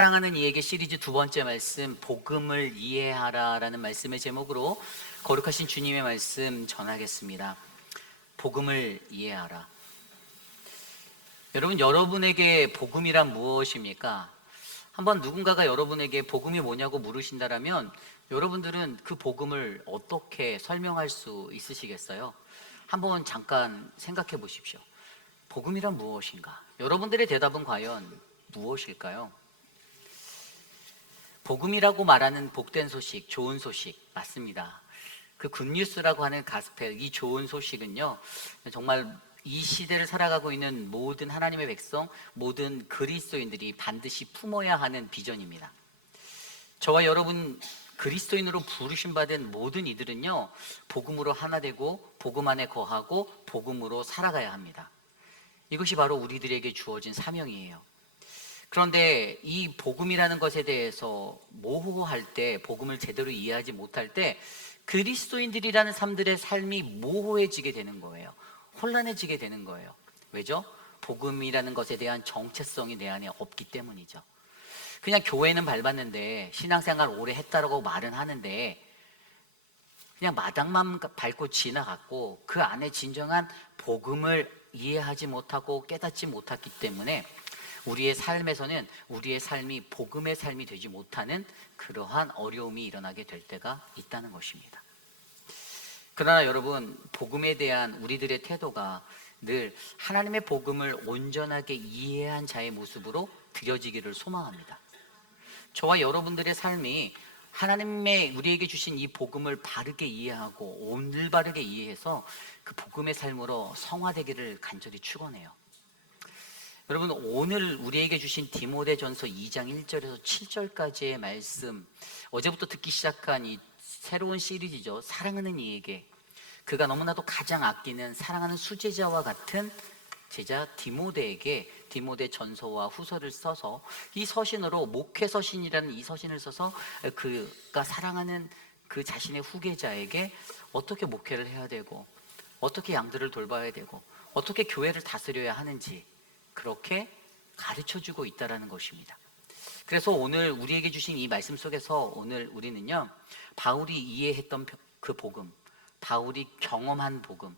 사랑하는 이에게 시리즈 두 번째 말씀, 복음을 이해하라라는 말씀의 제목으로 거룩하신 주님의 말씀 전하겠습니다. 복음을 이해하라. 여러분에게 복음이란 무엇입니까? 한번 누군가가 여러분에게 복음이 뭐냐고 물으신다면 여러분들은 그 복음을 어떻게 설명할 수 있으시겠어요? 한번 잠깐 생각해 보십시오. 복음이란 무엇인가? 여러분들의 대답은 과연 무엇일까요? 복음이라고 말하는 복된 소식, 좋은 소식 맞습니다. 그 굿뉴스라고 하는 가스펠, 이 좋은 소식은요, 정말 이 시대를 살아가고 있는 모든 하나님의 백성, 모든 그리스도인들이 반드시 품어야 하는 비전입니다. 저와 여러분 그리스도인으로 부르심 받은 모든 이들은요, 복음으로 하나 되고 복음 안에 거하고 복음으로 살아가야 합니다. 이것이 바로 우리들에게 주어진 사명이에요. 그런데 이 복음이라는 것에 대해서 모호할 때, 복음을 제대로 이해하지 못할 때 그리스도인들이라는 사람들의 삶이 모호해지게 되는 거예요. 혼란해지게 되는 거예요. 왜죠? 복음이라는 것에 대한 정체성이 내 안에 없기 때문이죠. 그냥 교회는 밟았는데, 신앙생활 오래 했다라고 말은 하는데 그냥 마당만 밟고 지나갔고 그 안에 진정한 복음을 이해하지 못하고 깨닫지 못했기 때문에 우리의 삶에서는 우리의 삶이 복음의 삶이 되지 못하는 그러한 어려움이 일어나게 될 때가 있다는 것입니다. 그러나 여러분, 복음에 대한 우리들의 태도가 늘 하나님의 복음을 온전하게 이해한 자의 모습으로 드려지기를 소망합니다. 저와 여러분들의 삶이 하나님의 우리에게 주신 이 복음을 바르게 이해하고 올바르게 이해해서 그 복음의 삶으로 성화되기를 간절히 축원해요. 여러분, 오늘 우리에게 주신 디모데전서 2장 1절에서 7절까지의 말씀, 어제부터 듣기 시작한 이 새로운 시리즈죠. 사랑하는 이에게, 그가 너무나도 가장 아끼는 사랑하는 수제자와 같은 제자 디모데에게 디모데 전서와 후서를 써서 이 서신으로 목회서신이라는 이 서신을 써서 그가 사랑하는 그 자신의 후계자에게 어떻게 목회를 해야 되고 어떻게 양들을 돌봐야 되고 어떻게 교회를 다스려야 하는지 그렇게 가르쳐주고 있다는 것입니다. 그래서 오늘 우리에게 주신 이 말씀 속에서 오늘 우리는요, 바울이 이해했던 그 복음, 바울이 경험한 복음,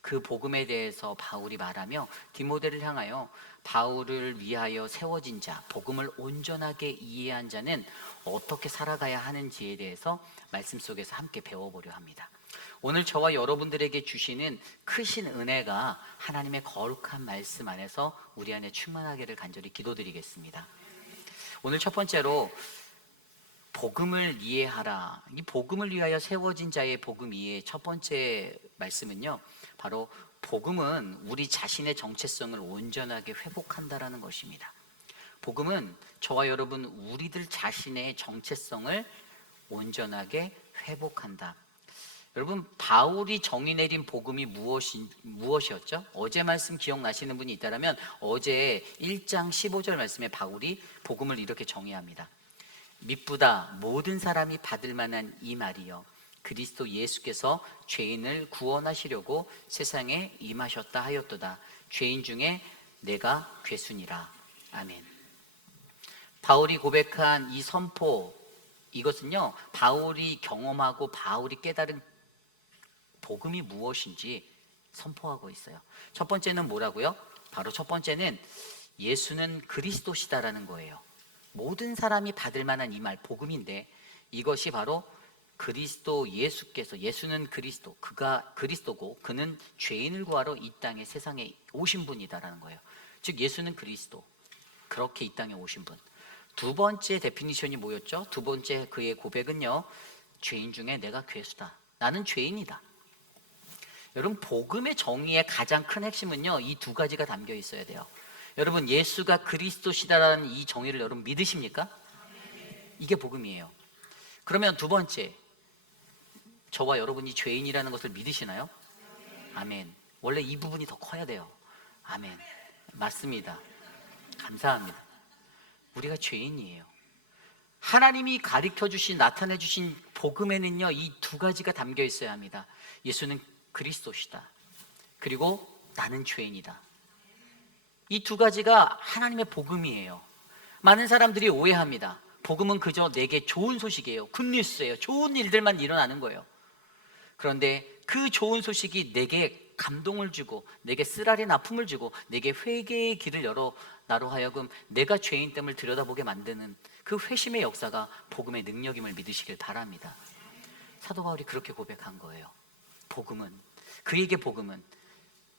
그 복음에 대해서 바울이 말하며 디모데를 향하여 바울을 위하여 세워진 자, 복음을 온전하게 이해한 자는 어떻게 살아가야 하는지에 대해서 말씀 속에서 함께 배워보려 합니다. 오늘 저와 여러분들에게 주시는 크신 은혜가 하나님의 거룩한 말씀 안에서 우리 안에 충만하기를 간절히 기도드리겠습니다. 오늘 첫 번째로 복음을 이해하라. 이 복음을 위하여 세워진 자의 복음 이해 첫 번째 말씀은요, 바로 복음은 우리 자신의 정체성을 온전하게 회복한다라는 것입니다. 복음은 저와 여러분 우리들 자신의 정체성을 온전하게 회복한다. 여러분, 바울이 정의 내린 복음이 무엇이었죠? 어제 말씀 기억나시는 분이 있다면 어제 1장 15절 말씀에 바울이 복음을 이렇게 정의합니다. mit보다 모든 사람이 받을 만한 이 말이요, 그리스도 예수께서 죄인을 구원하시려고 세상에 임하셨다 하였도다. 죄인 중에 내가 괴순이라. 아멘. 바울이 고백한 이 선포, 이것은요, 바울이 경험하고 바울이 깨달은 복음이 무엇인지 선포하고 있어요. 첫 번째는 뭐라고요? 바로 첫 번째는 예수는 그리스도시다라는 거예요. 모든 사람이 받을 만한 이 말 복음인데 이것이 바로 그리스도 예수께서, 예수는 그리스도, 그가 그리스도고 그는 죄인을 구하러 이 땅에 세상에 오신 분이다라는 거예요. 즉 예수는 그리스도, 그렇게 이 땅에 오신 분. 두 번째 데피니션이 뭐였죠? 두 번째 그의 고백은요, 죄인 중에 내가 괴수다. 나는 죄인이다. 여러분, 복음의 정의의 가장 큰 핵심은요, 이 두 가지가 담겨 있어야 돼요. 여러분, 예수가 그리스도시다라는 이 정의를 여러분 믿으십니까? 이게 복음이에요. 그러면 두 번째, 저와 여러분이 죄인이라는 것을 믿으시나요? 아멘. 원래 이 부분이 더 커야 돼요. 아멘. 맞습니다. 감사합니다. 우리가 죄인이에요. 하나님이 가르쳐 주신, 나타내 주신 복음에는요, 이 두 가지가 담겨 있어야 합니다. 예수는 그리스도시다. 그리고 나는 죄인이다. 이 두 가지가 하나님의 복음이에요. 많은 사람들이 오해합니다. 복음은 그저 내게 좋은 소식이에요. 굿뉴스예요. 좋은 일들만 일어나는 거예요. 그런데 그 좋은 소식이 내게 감동을 주고, 내게 쓰라린 아픔을 주고, 내게 회개의 길을 열어 나로 하여금 내가 죄인됨을 들여다보게 만드는 그 회심의 역사가 복음의 능력임을 믿으시길 바랍니다. 사도 바울이 그렇게 고백한 거예요. 그에게 복음은,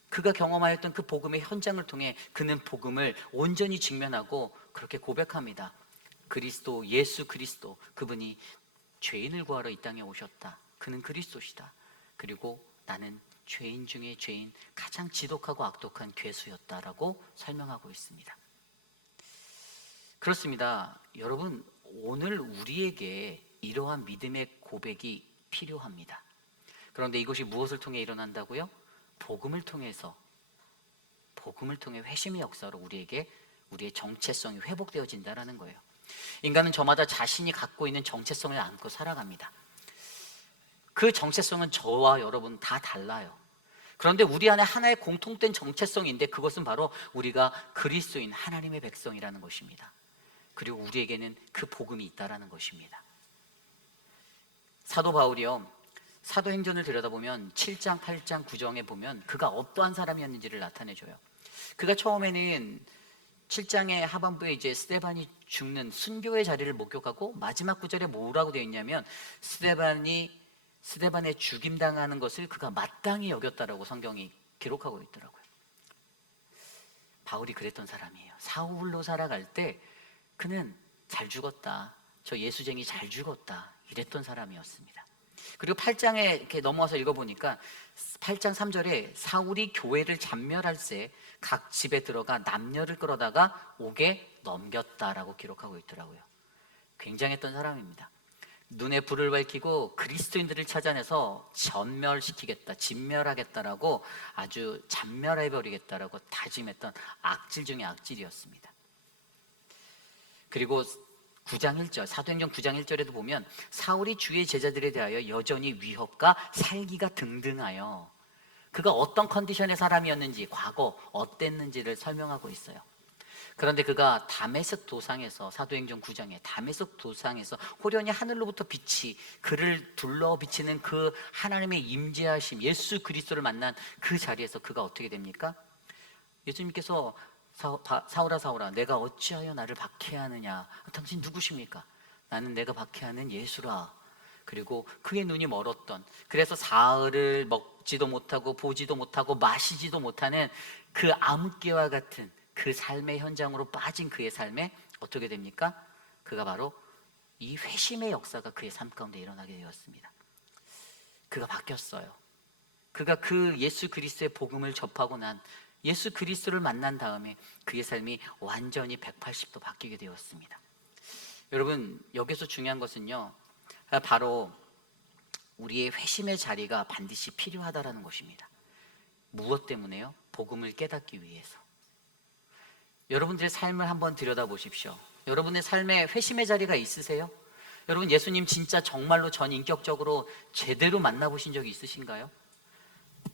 그가 경험하였던 그 복음의 현장을 통해 그는 복음을 온전히 직면하고 그렇게 고백합니다. 예수 그리스도, 그분이 죄인을 구하러 이 땅에 오셨다. 그는 그리스도시다. 그리고 나는 죄인 중에 죄인, 가장 지독하고 악독한 괴수였다라고 설명하고 있습니다. 그렇습니다. 여러분, 오늘 우리에게 이러한 믿음의 고백이 필요합니다. 그런데 이것이 무엇을 통해 일어난다고요? 복음을 통해 회심의 역사로 우리의 정체성이 회복되어진다는 거예요. 인간은 저마다 자신이 갖고 있는 정체성을 안고 살아갑니다. 그 정체성은 저와 여러분 다 달라요. 그런데 우리 안에 하나의 공통된 정체성인데, 그것은 바로 우리가 그리스도인 하나님의 백성이라는 것입니다. 그리고 우리에게는 그 복음이 있다라는 것입니다. 사도 바울이요, 사도행전을 들여다보면 7장, 8장, 9장에 보면 그가 어떠한 사람이었는지를 나타내줘요. 그가 처음에는 7장의 하반부에 이제 스데반이 죽는 순교의 자리를 목격하고, 마지막 구절에 뭐라고 되어 있냐면 스데반의 죽임당하는 것을 그가 마땅히 여겼다라고 성경이 기록하고 있더라고요. 바울이 그랬던 사람이에요. 사울로 살아갈 때 그는 잘 죽었다, 저 예수쟁이 잘 죽었다, 이랬던 사람이었습니다. 그리고 8장에 이렇게 넘어와서 읽어보니까 8장 3절에 사울이 교회를 잔멸할새 각 집에 들어가 남녀를 끌어다가 옥에 넘겼다라고 기록하고 있더라고요. 굉장했던 사람입니다. 눈에 불을 밝히고 그리스도인들을 찾아내서 전멸시키겠다, 진멸하겠다라고, 아주 잔멸해버리겠다라고 다짐했던 악질 중에 악질이었습니다. 그리고 9장 1절, 사도행전 9장 1절에도 보면 사울이 주의 제자들에 대하여 여전히 위협과 살기가 등등하여, 그가 어떤 컨디션의 사람이었는지, 과거 어땠는지를 설명하고 있어요. 그런데 그가 다메섹 도상에서, 사도행전 9장에 다메섹 도상에서 호련히 하늘로부터 빛이 그를 둘러 비치는 그 하나님의 임재하심, 예수 그리스도를 만난 그 자리에서 그가 어떻게 됩니까? 예수님께서 사울아 사울아 내가 어찌하여 나를 박해하느냐, 당신 누구십니까? 나는 내가 박해하는 예수라. 그리고 그의 눈이 멀었던, 그래서 사흘을 먹지도 못하고 보지도 못하고 마시지도 못하는 그 암흑기와 같은 그 삶의 현장으로 빠진 그의 삶에 어떻게 됩니까? 그가 바로 이 회심의 역사가 그의 삶 가운데 일어나게 되었습니다. 그가 바뀌었어요. 그가 그 예수 그리스도의 복음을 접하고 난, 예수 그리스도를 만난 다음에 그의 삶이 완전히 180도 바뀌게 되었습니다. 여러분, 여기서 중요한 것은요, 바로 우리의 회심의 자리가 반드시 필요하다라는 것입니다. 무엇 때문에요? 복음을 깨닫기 위해서. 여러분들의 삶을 한번 들여다보십시오. 여러분의 삶에 회심의 자리가 있으세요? 여러분, 예수님 진짜 정말로 전인격적으로 제대로 만나보신 적이 있으신가요?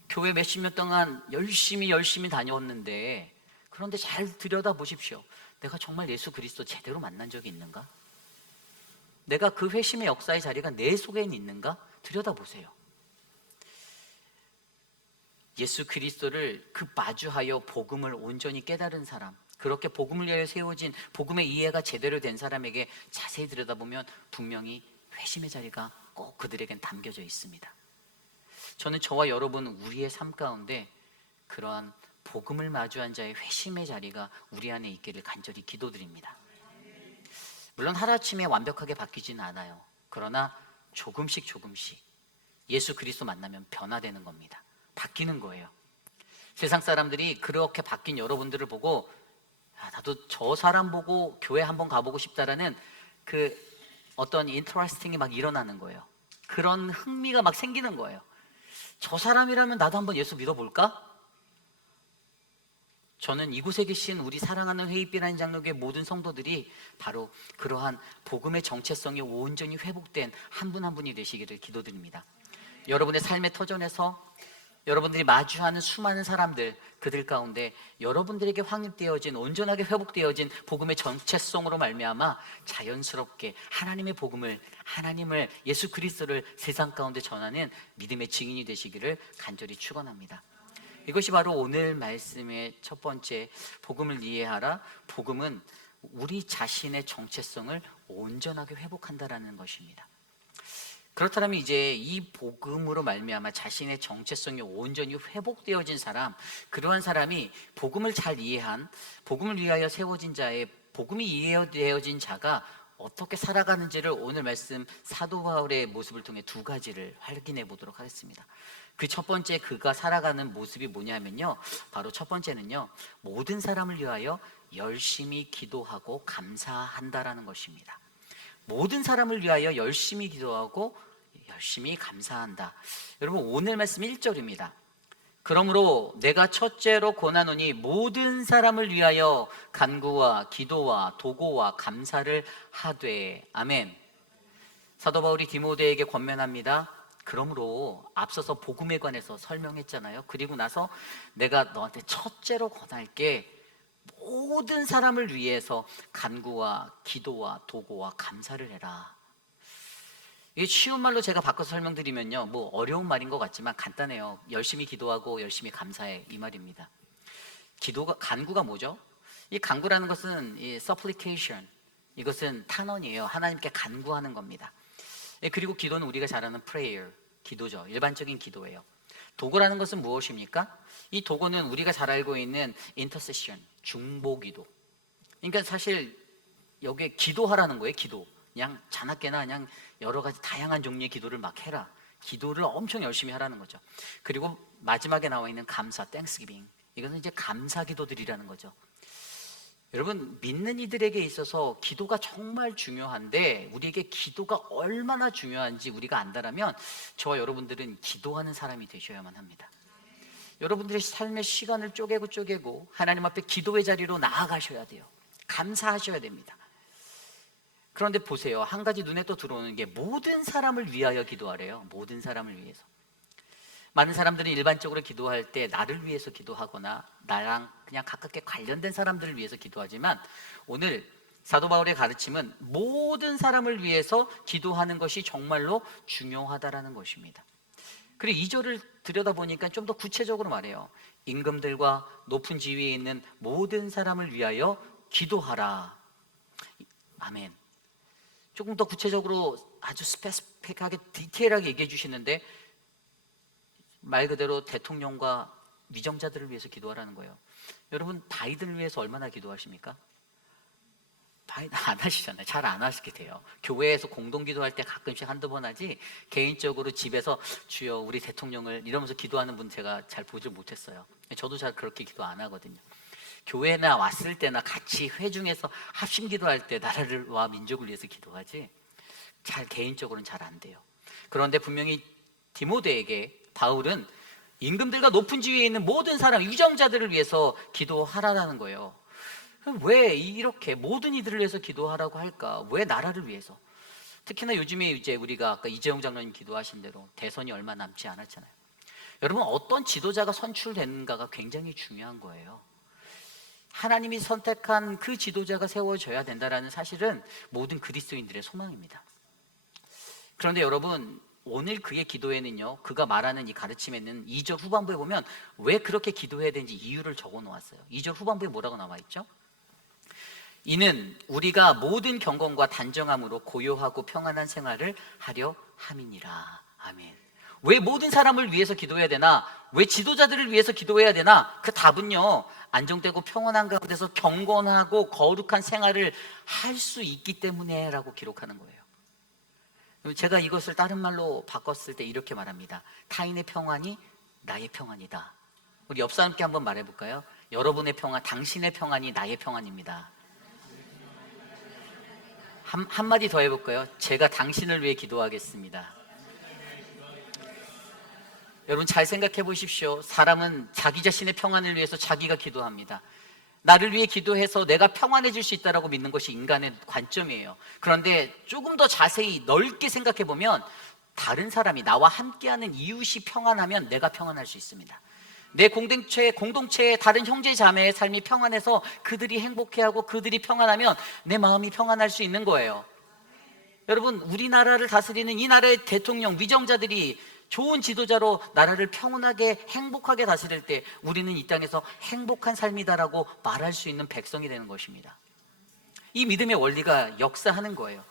교회 몇십 년 동안 열심히 다녀왔는데, 그런데 잘 들여다보십시오. 내가 정말 예수 그리스도 제대로 만난 적이 있는가? 내가 그 회심의 역사의 자리가 내 속에는 있는가? 들여다보세요. 예수 그리스도를 그 마주하여 복음을 온전히 깨달은 사람, 그렇게 복음을 위하여 세워진 복음의 이해가 제대로 된 사람에게 자세히 들여다보면 분명히 회심의 자리가 꼭 그들에겐 담겨져 있습니다. 저는 저와 여러분, 우리의 삶 가운데 그러한 복음을 마주한 자의 회심의 자리가 우리 안에 있기를 간절히 기도드립니다. 물론 하루아침에 완벽하게 바뀌지는 않아요. 그러나 조금씩 예수 그리스도 만나면 변화되는 겁니다. 바뀌는 거예요. 세상 사람들이 그렇게 바뀐 여러분들을 보고, 나도 저 사람 보고 교회 한번 가보고 싶다라는 그 어떤 인터레스팅이 막 일어나는 거예요. 그런 흥미가 막 생기는 거예요. 저 사람이라면 나도 한번 예수 믿어볼까? 저는 이곳에 계신 우리 사랑하는 회의비라는 장로교의 모든 성도들이 바로 그러한 복음의 정체성이 온전히 회복된 한 분 한 분이 되시기를 기도드립니다. 여러분의 삶의 터전에서 여러분들이 마주하는 수많은 사람들, 그들 가운데 여러분들에게 확립되어진, 온전하게 회복되어진 복음의 정체성으로 말미암아 자연스럽게 하나님의 복음을, 하나님을, 예수 그리스도를 세상 가운데 전하는 믿음의 증인이 되시기를 간절히 축원합니다. 이것이 바로 오늘 말씀의 첫 번째, 복음을 이해하라. 복음은 우리 자신의 정체성을 온전하게 회복한다라는 것입니다. 그렇다면 이제 이 복음으로 말미암아 자신의 정체성이 온전히 회복되어진 사람, 그러한 사람이 복음을 잘 이해한, 복음을 위하여 세워진 자의, 복음이 이해되어진 자가 어떻게 살아가는지를 오늘 말씀 사도 바울의 모습을 통해 두 가지를 확인해 보도록 하겠습니다. 그 첫 번째, 그가 살아가는 모습이 뭐냐면요, 바로 첫 번째는요, 모든 사람을 위하여 열심히 기도하고 감사한다라는 것입니다. 모든 사람을 위하여 열심히 기도하고 열심히 감사한다. 여러분, 오늘 말씀 1절입니다. 그러므로 내가 첫째로 권하노니 모든 사람을 위하여 간구와 기도와 도고와 감사를 하되. 아멘. 사도 바울이 디모데에게 권면합니다. 그러므로 앞서서 복음에 관해서 설명했잖아요. 그리고 나서 내가 너한테 첫째로 권할게, 모든 사람을 위해서 간구와 기도와 도고와 감사를 해라. 이게 쉬운 말로 제가 바꿔서 설명드리면요, 뭐 어려운 말인 것 같지만 간단해요. 열심히 기도하고 열심히 감사해, 이 말입니다. 기도가, 간구가 뭐죠? 이 간구라는 것은 이 supplication, 이것은 탄원이에요. 하나님께 간구하는 겁니다. 그리고 기도는 우리가 잘 아는 prayer, 기도죠. 일반적인 기도예요. 도고라는 것은 무엇입니까? 이 도고는 우리가 잘 알고 있는 intercession, 중보기도. 그러니까 사실 여기에 기도하라는 거예요. 기도. 그냥 자나깨나 그냥 여러 가지 다양한 종류의 기도를 막 해라. 기도를 엄청 열심히 하라는 거죠. 그리고 마지막에 나와 있는 감사, thanksgiving. 이것은 이제 감사 기도들이라는 거죠. 여러분, 믿는 이들에게 있어서 기도가 정말 중요한데, 우리에게 기도가 얼마나 중요한지 우리가 안다라면 저와 여러분들은 기도하는 사람이 되셔야만 합니다. 여러분들의 삶의 시간을 쪼개고 하나님 앞에 기도의 자리로 나아가셔야 돼요. 감사하셔야 됩니다. 그런데 보세요, 한 가지 눈에 또 들어오는 게 모든 사람을 위하여 기도하래요. 모든 사람을 위해서. 많은 사람들은 일반적으로 기도할 때 나를 위해서 기도하거나 나랑 그냥 가깝게 관련된 사람들을 위해서 기도하지만, 오늘 사도 바울의 가르침은 모든 사람을 위해서 기도하는 것이 정말로 중요하다라는 것입니다. 그리고 2절을 들여다보니까 좀 더 구체적으로 말해요. 임금들과 높은 지위에 있는 모든 사람을 위하여 기도하라. 아멘. 조금 더 구체적으로 아주 스페시픽하게 디테일하게 얘기해 주시는데, 말 그대로 대통령과 위정자들을 위해서 기도하라는 거예요. 여러분, 바이든을 위해서 얼마나 기도하십니까? 바이든 안 하시잖아요. 잘 안 하시게 돼요. 교회에서 공동 기도할 때 가끔씩 한두 번 하지, 개인적으로 집에서 주여 우리 대통령을 이러면서 기도하는 분 제가 잘 보질 못했어요. 저도 잘 그렇게 기도 안 하거든요. 교회나 왔을 때나 같이 회중에서 합심 기도할 때 나라와 민족을 위해서 기도하지, 잘 개인적으로는 잘 안 돼요. 그런데 분명히 디모데에게 바울은 임금들과 높은 지위에 있는 모든 사람, 위정자들을 위해서 기도하라는 거예요. 왜 이렇게 모든 이들을 위해서 기도하라고 할까? 왜 나라를 위해서? 특히나 요즘에 이제 우리가 아까 이재용 장로님 기도하신 대로 대선이 얼마 남지 않았잖아요. 여러분, 어떤 지도자가 선출되는가가 굉장히 중요한 거예요. 하나님이 선택한 그 지도자가 세워져야 된다는 사실은 모든 그리스도인들의 소망입니다. 그런데 여러분, 오늘 그의 기도에는요, 그가 말하는 이 가르침에는 2절 후반부에 보면 왜 그렇게 기도해야 되는지 이유를 적어 놓았어요. 2절 후반부에 뭐라고 나와 있죠? 이는 우리가 모든 경건과 단정함으로 고요하고 평안한 생활을 하려 함이니라. 아멘. 왜 모든 사람을 위해서 기도해야 되나? 왜 지도자들을 위해서 기도해야 되나? 그 답은요, 안정되고 평안한 가운데서 경건하고 거룩한 생활을 할 수 있기 때문에 라고 기록하는 거예요. 제가 이것을 다른 말로 바꿨을 때 이렇게 말합니다. 타인의 평안이 나의 평안이다. 우리 옆 사람께 한번 말해볼까요? 여러분의 평안, 당신의 평안이 나의 평안입니다. 한마디 더 해볼까요? 제가 당신을 위해 기도하겠습니다. 여러분, 잘 생각해 보십시오. 사람은 자기 자신의 평안을 위해서 자기가 기도합니다. 나를 위해 기도해서 내가 평안해질 수 있다고 믿는 것이 인간의 관점이에요. 그런데 조금 더 자세히 넓게 생각해 보면 다른 사람이 나와 함께하는 이웃이 평안하면 내가 평안할 수 있습니다. 내 공동체의 다른 형제 자매의 삶이 평안해서 그들이 행복해하고 그들이 평안하면 내 마음이 평안할 수 있는 거예요. 여러분, 우리나라를 다스리는 이 나라의 대통령, 위정자들이 좋은 지도자로 나라를 평온하게 행복하게 다스릴 때 우리는 이 땅에서 행복한 삶이다라고 말할 수 있는 백성이 되는 것입니다. 이 믿음의 원리가 역사하는 거예요.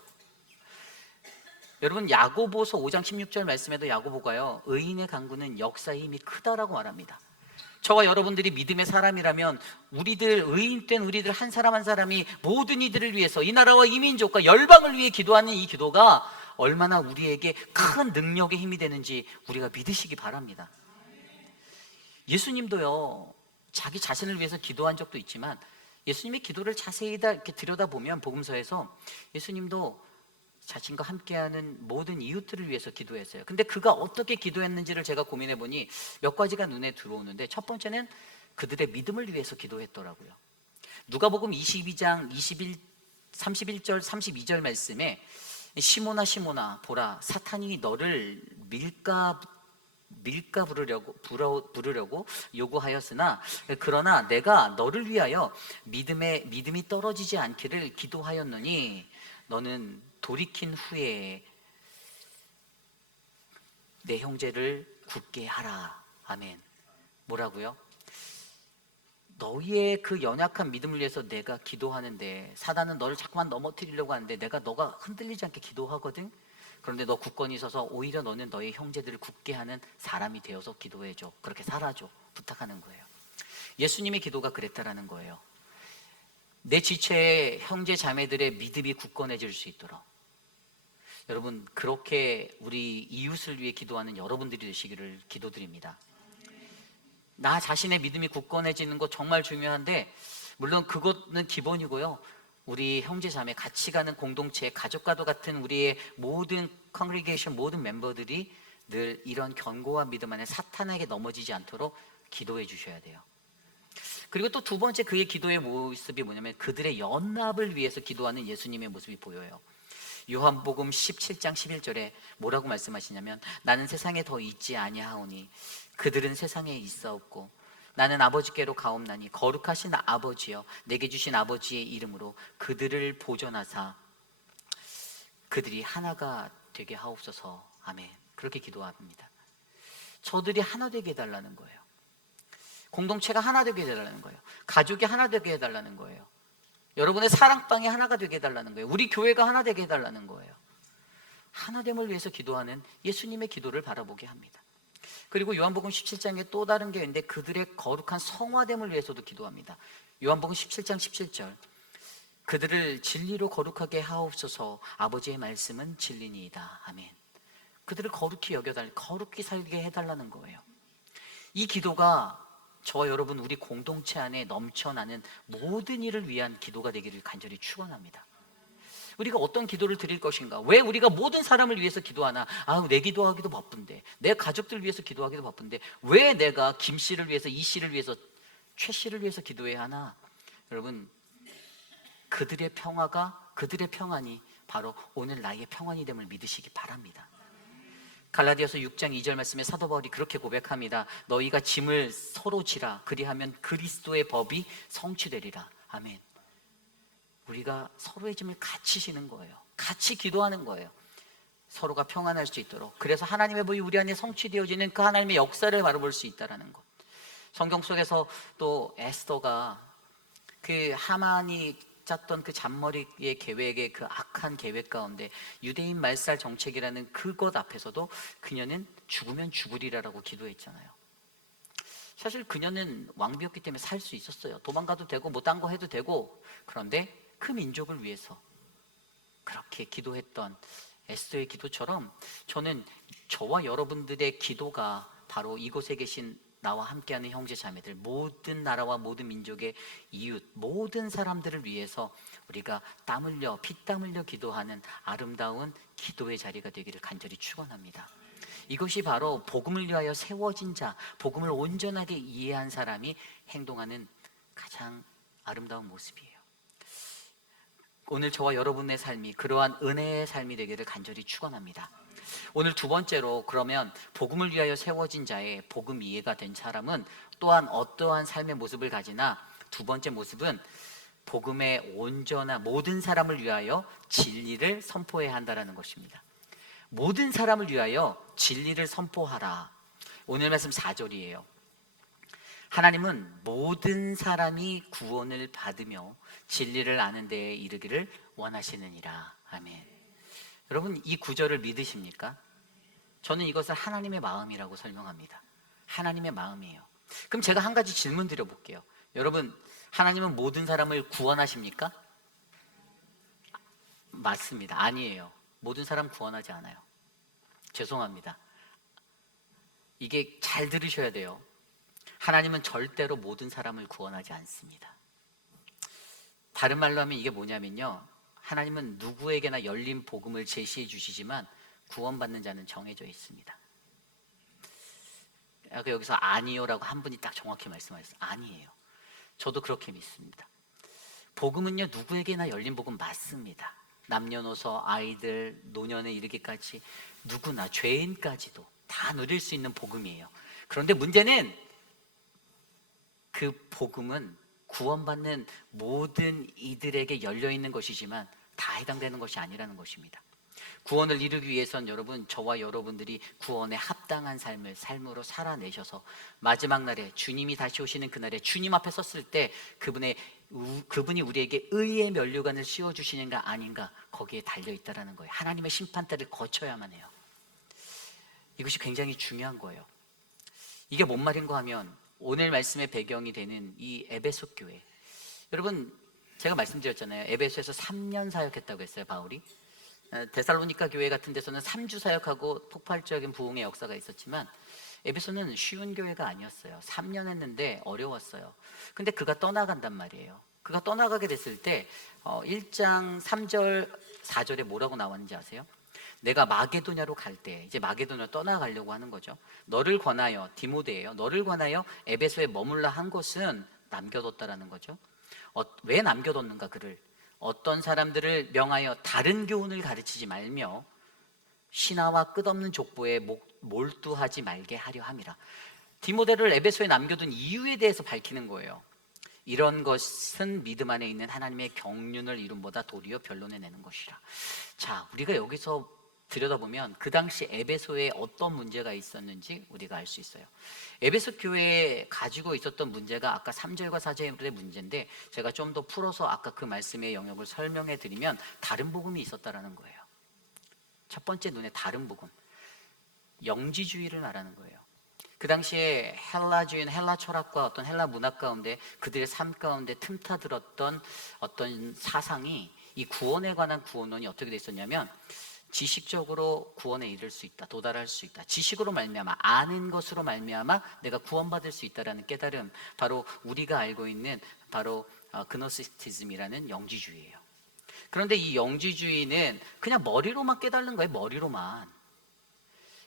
여러분, 야고보서 5장 16절 말씀에도 야고보가요, 의인의 간구는 역사의 힘이 크다라고 말합니다. 저와 여러분들이 믿음의 사람이라면 우리들, 의인된 우리들 한 사람 한 사람이 모든 이들을 위해서, 이 나라와 이 민족과 열방을 위해 기도하는 이 기도가 얼마나 우리에게 큰 능력의 힘이 되는지 우리가 믿으시기 바랍니다. 예수님도요, 자기 자신을 위해서 기도한 적도 있지만 예수님의 기도를 자세히 이렇게 들여다보면 복음서에서 예수님도 자신과 함께하는 모든 이웃들을 위해서 기도했어요. 근데 그가 어떻게 기도했는지를 제가 고민해 보니 몇 가지가 눈에 들어오는데, 첫 번째는 그들의 믿음을 위해서 기도했더라고요. 누가복음 22장 31절 32절 말씀에 시몬아 시몬아 보라, 사탄이 너를 밀가 부르려고 요구하였으나 그러나 내가 너를 위하여 믿음이 떨어지지 않기를 기도하였노니 너는 돌이킨 후에 내 형제를 굳게 하라. 아멘. 뭐라고요? 너희의 그 연약한 믿음을 위해서 내가 기도하는데, 사단은 너를 자꾸만 넘어뜨리려고 하는데 너가 흔들리지 않게 기도하거든. 그런데 너 굳건히 서서 오히려 너는 너의 형제들을 굳게 하는 사람이 되어서 기도해줘. 그렇게 살아줘. 부탁하는 거예요. 예수님의 기도가 그랬다라는 거예요. 내 지체의 형제 자매들의 믿음이 굳건해질 수 있도록. 여러분, 그렇게 우리 이웃을 위해 기도하는 여러분들이 되시기를 기도드립니다. 나 자신의 믿음이 굳건해지는 것 정말 중요한데, 물론 그것은 기본이고요. 우리 형제 자매 같이 가는 공동체, 가족과도 같은 우리의 모든 컨그리게이션, 모든 멤버들이 늘 이런 견고한 믿음 안에 사탄에게 넘어지지 않도록 기도해 주셔야 돼요. 그리고 또 두 번째 그의 기도의 모습이 뭐냐면 그들의 연합을 위해서 기도하는 예수님의 모습이 보여요. 요한복음 17장 11절에 뭐라고 말씀하시냐면 나는 세상에 더 있지 아니하오니 그들은 세상에 있사옵고 나는 아버지께로 가옵나니 거룩하신 아버지여 내게 주신 아버지의 이름으로 그들을 보존하사 그들이 하나가 되게 하옵소서. 아멘. 그렇게 기도합니다. 저들이 하나 되게 해달라는 거예요. 공동체가 하나 되게 해달라는 거예요. 가족이 하나 되게 해달라는 거예요. 여러분의 사랑방이 하나가 되게 해달라는 거예요. 우리 교회가 하나 되게 해달라는 거예요. 하나됨을 위해서 기도하는 예수님의 기도를 바라보게 합니다. 그리고 요한복음 17장에 또 다른 게 있는데 그들의 거룩한 성화됨을 위해서도 기도합니다. 요한복음 17장 17절 그들을 진리로 거룩하게 하옵소서. 아버지의 말씀은 진리니이다. 아멘. 그들을 거룩히 살게 해달라는 거예요. 이 기도가 저와 여러분 우리 공동체 안에 넘쳐나는 모든 일을 위한 기도가 되기를 간절히 축원합니다. 우리가 어떤 기도를 드릴 것인가? 왜 우리가 모든 사람을 위해서 기도하나? 내 기도하기도 바쁜데, 내 가족들을 위해서 기도하기도 바쁜데 왜 내가 김 씨를 위해서, 이 씨를 위해서, 최 씨를 위해서 기도해야 하나? 여러분, 그들의 평안이 바로 오늘 나의 평안이 됨을 믿으시기 바랍니다. 갈라디아서 6장 2절 말씀에 사도 바울이 그렇게 고백합니다. 너희가 짐을 서로 지라 그리하면 그리스도의 법이 성취되리라. 아멘. 우리가 서로의 짐을 같이 지는 거예요. 같이 기도하는 거예요. 서로가 평안할 수 있도록. 그래서 하나님의 법이 우리 안에 성취되어지는 그 하나님의 역사를 바라볼 수 있다는 것. 성경 속에서 또 에스더가 그 하만이 짰던 그 잔머리의 계획의 그 악한 계획 가운데 유대인 말살 정책이라는 그것 앞에서도 그녀는 죽으면 죽으리라라고 기도했잖아요. 사실 그녀는 왕비였기 때문에 살 수 있었어요. 도망가도 되고 뭐 딴 거 해도 되고. 그런데 그 민족을 위해서 그렇게 기도했던 에스더의 기도처럼 저는 저와 여러분들의 기도가 바로 이곳에 계신 나와 함께하는 형제 자매들, 모든 나라와 모든 민족의 이웃, 모든 사람들을 위해서 우리가 피땀 흘려 기도하는 아름다운 기도의 자리가 되기를 간절히 축원합니다. 이것이 바로 복음을 위하여 세워진 자, 복음을 온전하게 이해한 사람이 행동하는 가장 아름다운 모습이에요. 오늘 저와 여러분의 삶이 그러한 은혜의 삶이 되기를 간절히 축원합니다. 오늘 두 번째로, 그러면 복음을 위하여 세워진 자의 복음 이해가 된 사람은 또한 어떠한 삶의 모습을 가지나, 두 번째 모습은 복음의 온전한 모든 사람을 위하여 진리를 선포해야 한다는 것입니다. 모든 사람을 위하여 진리를 선포하라. 오늘 말씀 4절이에요. 하나님은 모든 사람이 구원을 받으며 진리를 아는 데에 이르기를 원하시느니라. 아멘. 여러분, 이 구절을 믿으십니까? 저는 이것을 하나님의 마음이라고 설명합니다. 하나님의 마음이에요. 그럼 제가 한 가지 질문 드려볼게요. 여러분, 하나님은 모든 사람을 구원하십니까? 맞습니다. 아니에요. 모든 사람 구원하지 않아요. 죄송합니다. 이게 잘 들으셔야 돼요. 하나님은 절대로 모든 사람을 구원하지 않습니다. 다른 말로 하면 이게 뭐냐면요, 하나님은 누구에게나 열린 복음을 제시해 주시지만 구원받는 자는 정해져 있습니다. 여기서 아니요라고 한 분이 딱 정확히 말씀하셨어요. 아니에요. 저도 그렇게 믿습니다. 복음은요, 누구에게나 열린 복음 맞습니다. 남녀노소, 아이들, 노년에 이르기까지 누구나, 죄인까지도 다 누릴 수 있는 복음이에요. 그런데 문제는 그 복음은 구원받는 모든 이들에게 열려있는 것이지만 다 해당되는 것이 아니라는 것입니다. 구원을 이루기 위해선 여러분, 저와 여러분들이 구원에 합당한 삶으로 살아내셔서 마지막 날에, 주님이 다시 오시는 그날에 주님 앞에 섰을 때 그분이 우리에게 의의 면류관을 씌워주시는가 아닌가, 거기에 달려있다는 거예요. 하나님의 심판대를 거쳐야만 해요. 이것이 굉장히 중요한 거예요. 이게 뭔 말인가 하면, 오늘 말씀의 배경이 되는 이 에베소 교회, 여러분, 제가 말씀드렸잖아요. 에베소에서 3년 사역했다고 했어요, 바울이. 데살로니가 교회 같은 데서는 3주 사역하고 폭발적인 부흥의 역사가 있었지만, 에베소는 쉬운 교회가 아니었어요. 3년 했는데 어려웠어요. 근데 그가 떠나간단 말이에요. 그가 떠나가게 됐을 때 1장 3절 4절에 뭐라고 나왔는지 아세요? 내가 마게도냐로 갈 때, 이제 마게도냐 떠나가려고 하는 거죠. 너를 권하여, 디모데예요. 너를 권하여 에베소에 머물라 한 것은 남겨뒀다라는 거죠. 왜 남겨뒀는가? 그를 어떤 사람들을 명하여 다른 교훈을 가르치지 말며 신하와 끝없는 족보에 몰두하지 말게 하려 함이라. 디모데를 에베소에 남겨둔 이유에 대해서 밝히는 거예요. 이런 것은 믿음 안에 있는 하나님의 경륜을 이룸보다 도리어 변론해 내는 것이라. 자, 우리가 여기서 들여다보면 그 당시 에베소에 어떤 문제가 있었는지 우리가 알 수 있어요. 에베소 교회에 가지고 있었던 문제가 아까 3절과 4절의 문제인데, 제가 좀 더 풀어서 아까 그 말씀의 영역을 설명해 드리면 다른 복음이 있었다라는 거예요. 첫 번째, 눈에 다른 복음, 영지주의를 말하는 거예요. 그 당시에 헬라주의는 헬라 철학과 어떤 헬라 문학 가운데, 그들의 삶 가운데 틈타들었던 어떤 사상이, 이 구원에 관한 구원론이 어떻게 돼 있었냐면, 지식적으로 구원에 이를 수 있다, 도달할 수 있다, 지식으로 말미암아, 아는 것으로 말미암아 내가 구원받을 수 있다라는 깨달음, 바로 우리가 알고 있는 바로 그노시스티즘이라는 영지주의예요. 그런데 이 영지주의는 그냥 머리로만 깨달는 거예요. 머리로만.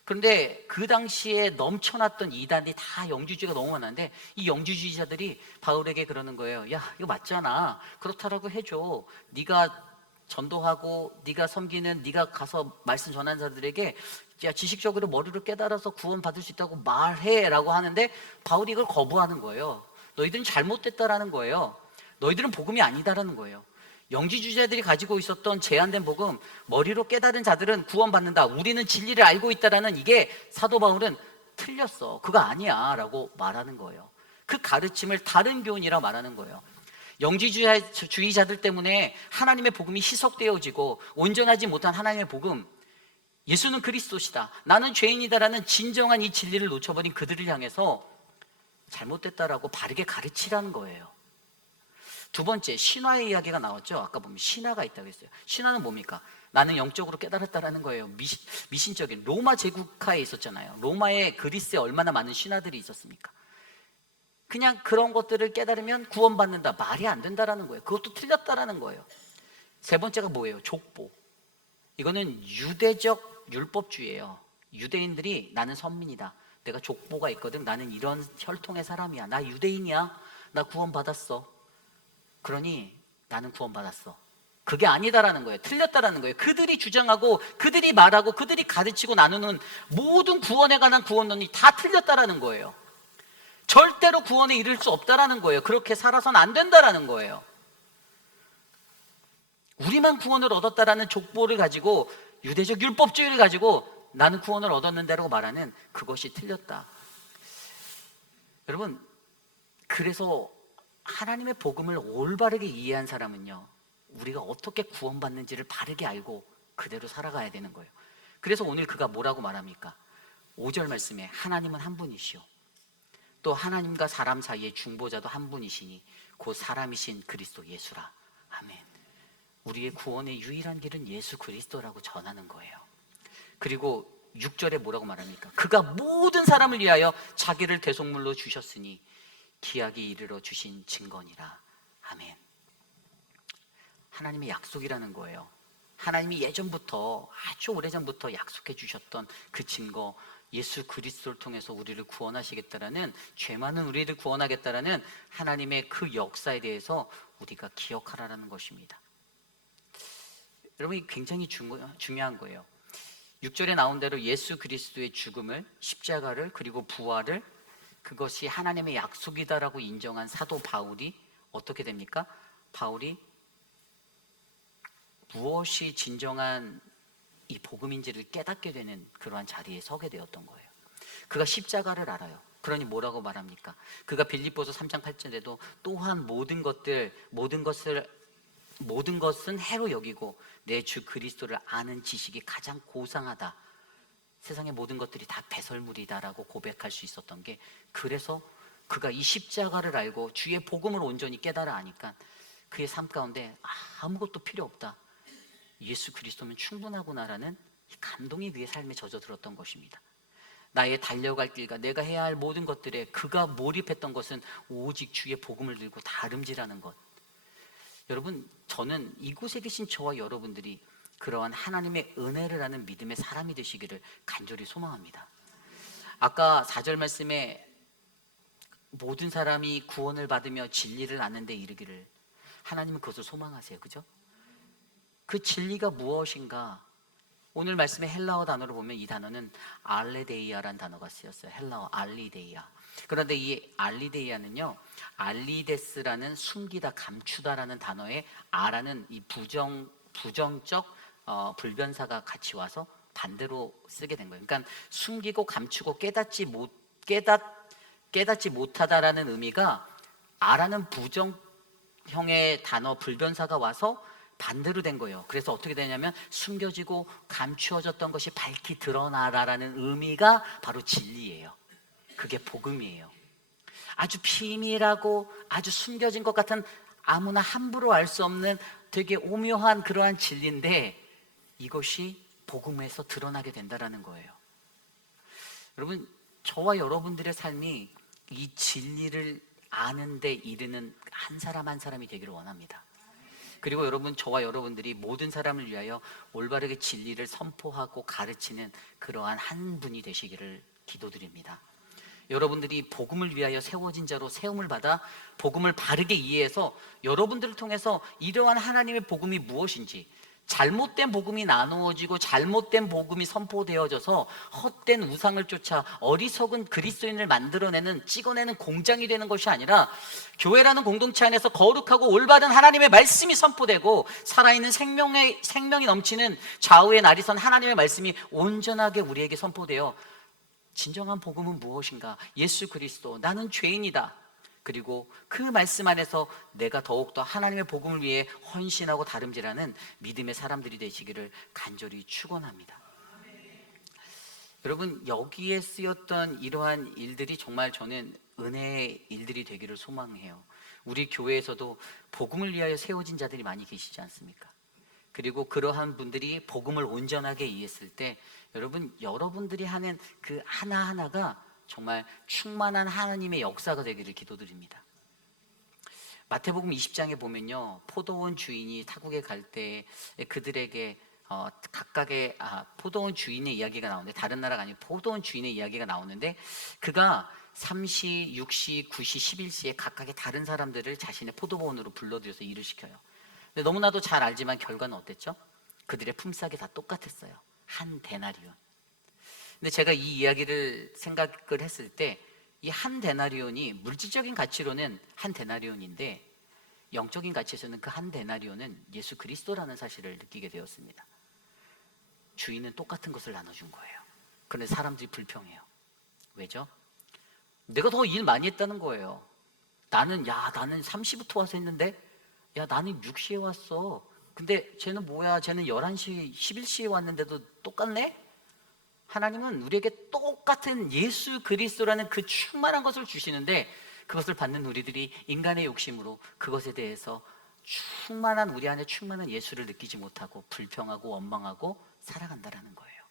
그런데 그 당시에 넘쳐났던 이단이 다 영지주의가 너무 많았는데, 이 영지주의자들이 바울에게 그러는 거예요. 야, 이거 맞잖아. 그렇다라고 해줘. 네가 전도하고 네가 섬기는, 네가 가서 말씀 전하는 자들에게 야, 지식적으로 머리로 깨달아서 구원 받을 수 있다고 말해라고 하는데, 바울이 이걸 거부하는 거예요. 너희들은 잘못됐다라는 거예요. 너희들은 복음이 아니다라는 거예요. 영지주의자들이 가지고 있었던 제한된 복음, 머리로 깨달은 자들은 구원받는다, 우리는 진리를 알고 있다라는, 이게 사도 바울은 틀렸어, 그거 아니야 라고 말하는 거예요. 그 가르침을 다른 교훈이라 말하는 거예요. 영지주의자들 때문에 하나님의 복음이 희석되어지고, 온전하지 못한 하나님의 복음, 예수는 그리스도시다, 나는 죄인이다라는 진정한 이 진리를 놓쳐버린 그들을 향해서 잘못됐다라고 바르게 가르치라는 거예요. 두 번째, 신화의 이야기가 나왔죠. 아까 보면 신화가 있다고 했어요. 신화는 뭡니까? 나는 영적으로 깨달았다라는 거예요. 미신적인, 로마 제국하에 있었잖아요. 로마에, 그리스에 얼마나 많은 신화들이 있었습니까? 그냥 그런 것들을 깨달으면 구원받는다, 말이 안 된다라는 거예요. 그것도 틀렸다라는 거예요. 세 번째가 뭐예요? 족보. 이거는 유대적 율법주의예요. 유대인들이 나는 선민이다, 내가 족보가 있거든, 나는 이런 혈통의 사람이야, 나 유대인이야, 나 구원받았어, 그러니 나는 구원받았어. 그게 아니다라는 거예요. 틀렸다라는 거예요. 그들이 주장하고 그들이 말하고 그들이 가르치고 나누는 모든 구원에 관한 구원론이 다 틀렸다라는 거예요. 절대로 구원에 이를 수 없다라는 거예요. 그렇게 살아서는 안 된다라는 거예요. 우리만 구원을 얻었다라는 족보를 가지고, 유대적 율법주의를 가지고 나는 구원을 얻었는데라고 말하는 그것이 틀렸다. 여러분, 그래서 하나님의 복음을 올바르게 이해한 사람은요, 우리가 어떻게 구원받는지를 바르게 알고 그대로 살아가야 되는 거예요. 그래서 오늘 그가 뭐라고 말합니까? 5절 말씀에 하나님은 한 분이시오, 또 하나님과 사람 사이의 중보자도 한 분이시니 곧 사람이신 그리스도 예수라. 아멘. 우리의 구원의 유일한 길은 예수 그리스도라고 전하는 거예요. 그리고 6절에 뭐라고 말합니까? 그가 모든 사람을 위하여 자기를 대속물로 주셨으니 기약이 이르러 주신 증거니라. 아멘. 하나님의 약속이라는 거예요. 하나님이 예전부터, 아주 오래전부터 약속해 주셨던 그 증거, 예수 그리스도를 통해서 우리를 구원하시겠다라는, 죄 많은 우리를 구원하겠다라는 하나님의 그 역사에 대해서 우리가 기억하라는 것입니다. 여러분, 이 굉장히 중요한 거예요. 6절에 나온 대로 예수 그리스도의 죽음을, 십자가를, 그리고 부활을, 그것이 하나님의 약속이다라고 인정한 사도 바울이 어떻게 됩니까? 바울이 무엇이 진정한 이 복음인지를 깨닫게 되는 그러한 자리에 서게 되었던 거예요. 그가 십자가를 알아요. 그러니 뭐라고 말합니까? 그가 빌립보서 3장 8절에도 또한 모든 것은 해로 여기고 내 주 그리스도를 아는 지식이 가장 고상하다. 세상의 모든 것들이 다 배설물이다라고 고백할 수 있었던 게, 그래서 그가 이 십자가를 알고 주의 복음을 온전히 깨달아 아니까 그의 삶 가운데 아무것도 필요 없다, 예수 그리스도면 충분하구나라는 이 감동이 그의 삶에 젖어들었던 것입니다. 나의 달려갈 길과 내가 해야 할 모든 것들에 그가 몰입했던 것은 오직 주의 복음을 들고 다름질하는 것. 여러분, 저는 이곳에 계신 저와 여러분들이 그러한 하나님의 은혜를 아는 믿음의 사람이 되시기를 간절히 소망합니다. 아까 4절 말씀에 모든 사람이 구원을 받으며 진리를 아는 데 이르기를, 하나님은 그것을 소망하세요. 그죠? 그 진리가 무엇인가? 오늘 말씀의 헬라어 단어로 보면 이 단어는 알레데이아라는 단어가 쓰였어요. 헬라어 알리데이아. 그런데 이 알리데이아는요, 알리데스라는 숨기다, 감추다라는 단어에 아라는 이 부정적 불변사가 같이 와서 반대로 쓰게 된 거예요. 그러니까 숨기고 감추고 깨닫지 못하다라는 의미가, 아라는 부정형의 단어 불변사가 와서 반대로 된 거예요. 그래서 어떻게 되냐면 숨겨지고 감추어졌던 것이 밝히 드러나라라는 의미가 바로 진리예요. 그게 복음이에요. 아주 비밀하고 아주 숨겨진 것 같은, 아무나 함부로 알 수 없는 되게 오묘한 그러한 진리인데, 이것이 복음에서 드러나게 된다라는 거예요. 여러분, 저와 여러분들의 삶이 이 진리를 아는 데 이르는 한 사람 한 사람이 되기를 원합니다. 그리고 여러분, 저와 여러분들이 모든 사람을 위하여 올바르게 진리를 선포하고 가르치는 그러한 한 분이 되시기를 기도드립니다. 여러분들이 복음을 위하여 세워진 자로 세움을 받아 복음을 바르게 이해해서 여러분들을 통해서 이러한 하나님의 복음이 무엇인지, 잘못된 복음이 나누어지고 잘못된 복음이 선포되어져서 헛된 우상을 쫓아 어리석은 그리스도인을 만들어내는, 찍어내는 공장이 되는 것이 아니라, 교회라는 공동체 안에서 거룩하고 올바른 하나님의 말씀이 선포되고 살아있는 생명이 넘치는 좌우의 날이 선 하나님의 말씀이 온전하게 우리에게 선포되어, 진정한 복음은 무엇인가? 예수 그리스도, 나는 죄인이다. 그리고 그 말씀 안에서 내가 더욱더 하나님의 복음을 위해 헌신하고 다름질하는 믿음의 사람들이 되시기를 간절히 축원합니다. 여러분, 여기에 쓰였던 이러한 일들이 정말 저는 은혜의 일들이 되기를 소망해요. 우리 교회에서도 복음을 위하여 세워진 자들이 많이 계시지 않습니까? 그리고 그러한 분들이 복음을 온전하게 이해했을 때, 여러분들이 하는 그 하나하나가 정말 충만한 하나님의 역사가 되기를 기도드립니다. 마태복음 20장에 보면요, 포도원 주인이 타국에 갈 때 그들에게 각각의 포도원 주인의 이야기가 나오는데, 다른 나라가 아니고 포도원 주인의 이야기가 나오는데, 그가 3시, 6시, 9시, 11시에 각각의 다른 사람들을 자신의 포도원으로 불러들여서 일을 시켜요. 근데 너무나도 잘 알지만 결과는 어땠죠? 그들의 품삯이 다 똑같았어요. 한 데나리온. 근데 제가 이 이야기를 생각을 했을 때 이 한 데나리온이 물질적인 가치로는 한 데나리온인데 영적인 가치에서는 그 한 데나리온은 예수 그리스도라는 사실을 느끼게 되었습니다. 주인은 똑같은 것을 나눠준 거예요. 그런데 사람들이 불평해요. 왜죠? 내가 더 일 많이 했다는 거예요. 나는 3시부터 와서 했는데 나는 6시에 왔어. 근데 쟤는 뭐야? 쟤는 11시, 11시에 왔는데도 똑같네? 하나님은 우리에게 똑같은 예수 그리스도라는 그 충만한 것을 주시는데 그것을 받는 우리들이 인간의 욕심으로 그것에 대해서 우리 안에 충만한 예수를 느끼지 못하고 불평하고 원망하고 살아간다라는 거예요.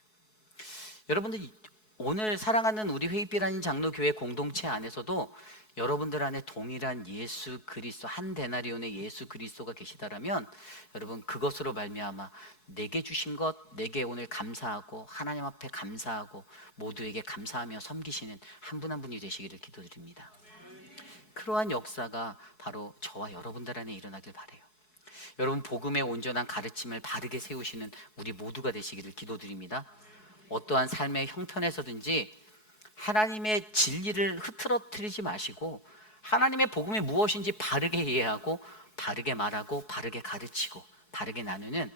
여러분들, 오늘 사랑하는 우리 회입비라는 장로교회 공동체 안에서도 여러분들 안에 동일한 예수 그리스도, 한 데나리온의 예수 그리스도가 계시다라면 여러분, 그것으로 말미암아 내게 주신 것, 내게 오늘 감사하고 하나님 앞에 감사하고 모두에게 감사하며 섬기시는 한 분 한 분이 되시기를 기도드립니다. 그러한 역사가 바로 저와 여러분들 안에 일어나길 바라요. 여러분, 복음의 온전한 가르침을 바르게 세우시는 우리 모두가 되시기를 기도드립니다. 어떠한 삶의 형편에서든지 하나님의 진리를 흐트러뜨리지 마시고 하나님의 복음이 무엇인지 바르게 이해하고 바르게 말하고 바르게 가르치고 바르게 나누는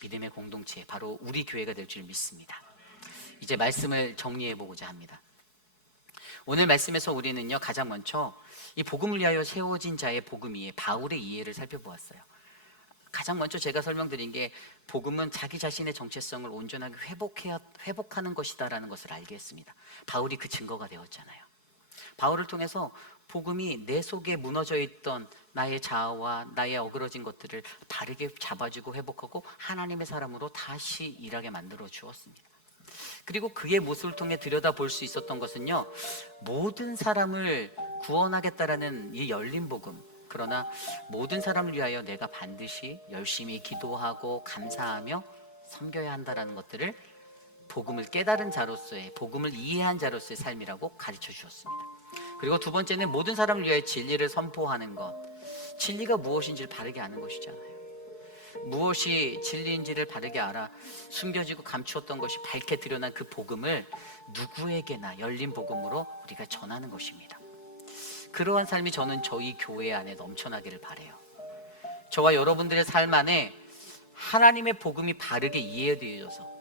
믿음의 공동체, 바로 우리 교회가 될 줄 믿습니다. 이제 말씀을 정리해 보고자 합니다. 오늘 말씀에서 우리는요, 가장 먼저 이 복음을 위하여 세워진 자의 복음 이해, 바울의 이해를 살펴보았어요. 가장 먼저 제가 설명드린 게 복음은 자기 자신의 정체성을 온전하게 회복하는 것이다라는 것을 알게 했습니다. 바울이 그 증거가 되었잖아요. 바울을 통해서 복음이 내 속에 무너져 있던 나의 자아와 나의 어그러진 것들을 바르게 잡아주고 회복하고 하나님의 사람으로 다시 일하게 만들어 주었습니다. 그리고 그의 모습을 통해 들여다볼 수 있었던 것은요, 모든 사람을 구원하겠다라는 이 열린 복음, 그러나 모든 사람을 위하여 내가 반드시 열심히 기도하고 감사하며 섬겨야 한다라는 것들을 복음을 깨달은 자로서의, 복음을 이해한 자로서의 삶이라고 가르쳐 주었습니다. 그리고 두 번째는 모든 사람을 위하여 진리를 선포하는 것, 진리가 무엇인지를 바르게 아는 것이잖아요. 무엇이 진리인지를 바르게 알아 숨겨지고 감추었던 것이 밝게 드러난 그 복음을 누구에게나 열린 복음으로 우리가 전하는 것입니다. 그러한 삶이 저는 저희 교회 안에 넘쳐나기를 바라요. 저와 여러분들의 삶 안에 하나님의 복음이 바르게 이해되어져서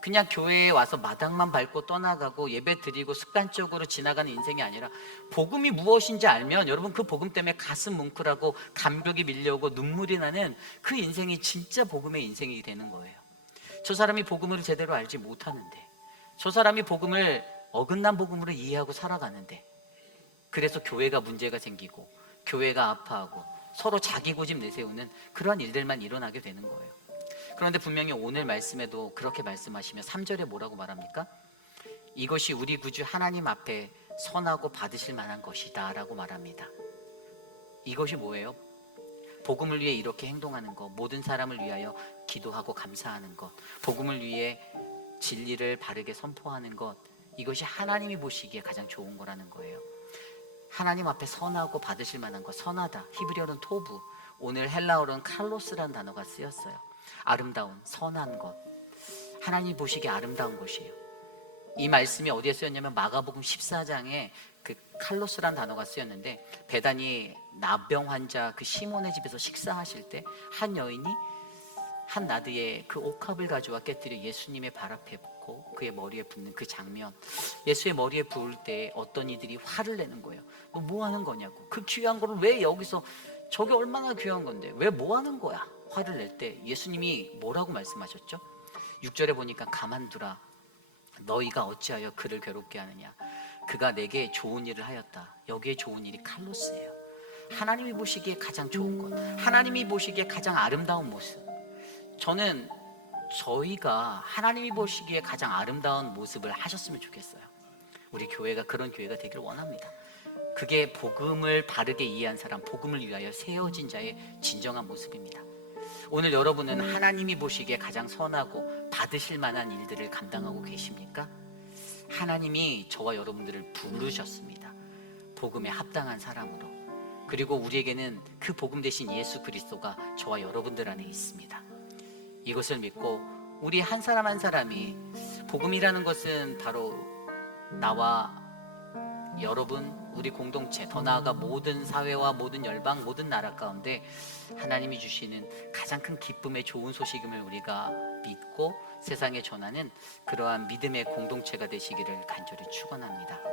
그냥 교회에 와서 마당만 밟고 떠나가고 예배 드리고 습관적으로 지나가는 인생이 아니라 복음이 무엇인지 알면 여러분, 그 복음 때문에 가슴 뭉클하고 감격이 밀려오고 눈물이 나는 그 인생이 진짜 복음의 인생이 되는 거예요. 저 사람이 복음을 제대로 알지 못하는데, 저 사람이 복음을 어긋난 복음으로 이해하고 살아가는데, 그래서 교회가 문제가 생기고 교회가 아파하고 서로 자기 고집 내세우는 그러한 일들만 일어나게 되는 거예요. 그런데 분명히 오늘 말씀에도 그렇게 말씀하시며 3절에 뭐라고 말합니까? 이것이 우리 구주 하나님 앞에 선하고 받으실 만한 것이다 라고 말합니다. 이것이 뭐예요? 복음을 위해 이렇게 행동하는 것, 모든 사람을 위하여 기도하고 감사하는 것, 복음을 위해 진리를 바르게 선포하는 것, 이것이 하나님이 보시기에 가장 좋은 거라는 거예요. 하나님 앞에 선하고 받으실 만한 것, 선하다, 히브리어는 토부, 오늘 헬라어로는 칼로스라는 단어가 쓰였어요. 아름다운, 선한 것, 하나님 보시기에 아름다운 것이에요. 이 말씀이 어디에 쓰였냐면 마가복음 14장에 그 칼로스라는 단어가 쓰였는데, 베다니 나병 환자 그 시몬의 집에서 식사하실 때 한 여인이 한 나드의 그 옥합을 가져와 깨뜨려 예수님의 발 앞에 붓고 그의 머리에 붓는 그 장면, 예수의 머리에 부을 때 어떤 이들이 화를 내는 거예요. 너 뭐 하는 거냐고, 그 귀한 거를 왜 여기서, 저게 얼마나 귀한 건데 왜 뭐 하는 거야, 화를 낼 때 예수님이 뭐라고 말씀하셨죠? 6절에 보니까 가만두라, 너희가 어찌하여 그를 괴롭게 하느냐, 그가 내게 좋은 일을 하였다. 여기에 좋은 일이 칼로스예요. 하나님이 보시기에 가장 좋은 것, 하나님이 보시기에 가장 아름다운 모습. 저는 저희가 하나님이 보시기에 가장 아름다운 모습을 하셨으면 좋겠어요. 우리 교회가 그런 교회가 되기를 원합니다. 그게 복음을 바르게 이해한 사람, 복음을 위하여 세워진 자의 진정한 모습입니다. 오늘 여러분은 하나님이 보시기에 가장 선하고 받으실 만한 일들을 감당하고 계십니까? 하나님이 저와 여러분들을 부르셨습니다. 복음에 합당한 사람으로. 그리고 우리에게는 그 복음 대신 예수 그리스도가 저와 여러분들 안에 있습니다. 이것을 믿고 우리 한 사람 한 사람이 복음이라는 것은 바로 나와 여러분, 우리 공동체, 더 나아가 모든 사회와 모든 열방, 모든 나라 가운데 하나님이 주시는 가장 큰 기쁨의 좋은 소식임을 우리가 믿고 세상에 전하는 그러한 믿음의 공동체가 되시기를 간절히 축원합니다.